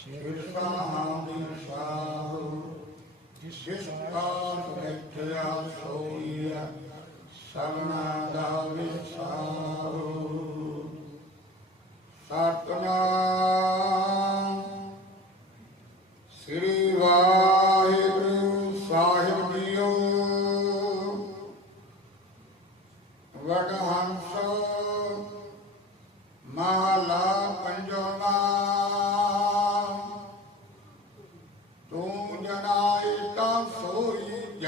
ਸਿਰਸਾਂ ਦੀ ਜਿਸ ਕਾਲ ਮਿੱਥਿਆ ਸੋਈਆ ਸਭਨਾ ਦਾ ਵਿਸਾਹੁ ਸਤਨਾਮ ਸ੍ਰੀ ਵਾਹਿਗੁਰੂ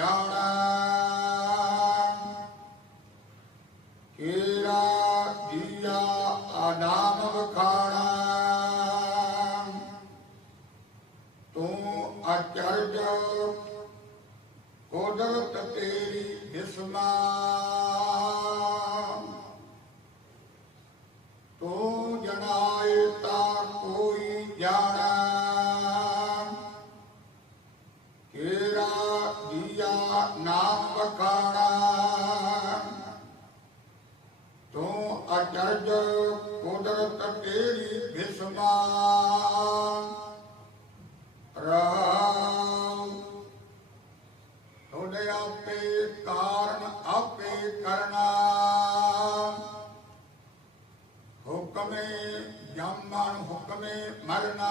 ਜਾਣਾ। ਕੀੜਾ ਜੀਆ ਆਨਾਮ ਵਖਾਣਾ। ਤੂੰ ਅਚਰਜ ਕੁਦਰਤ ਤੇਰੀ ਹਿਸਮਾ ਨਾਮ ਤੂੰ ਅਚਰਜ ਕੁਦਰਤ ਤੇਰੀ ਹਿਸਮਾ ਰਾਮ, ਤੁਹਾਡੇ ਆਪੇ ਕਾਰਨ ਆਪੇ ਕਰਨਾ। ਹੁਕਮੇ ਜੰਮਣ, ਹੁਕਮੇ ਮਰਨਾ।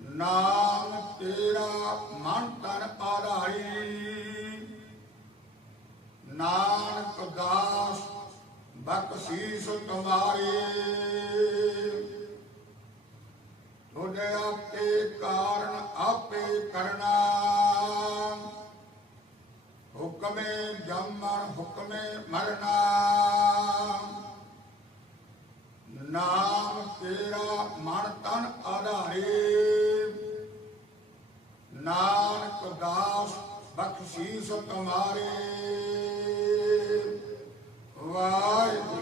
ਨਾਮ ਤੇ ਮਨ ਤਨ ਆਧਾਰੀ ਨਾਨਕ ਦਾਸ ਬਖਸ਼ੀਸ ਤੁਮਾਰੀ। ਤੁਹਾਡੇ ਆਪੇ ਕਾਰਨ ਆਪੇ ਕਰਨਾ। ਹੁਕਮੇ ਜੰਮਣ, ਹੁਕਮੇ ਮਰਨਾ। ਨਾਮ ਤੇਰਾ ਮਨ ਤਨ ਆਧਾਰੇ। ਬਖਸ਼ੀਸ ਤੁਮਾਰੇ ਵਾਹਿਗੁਰੂ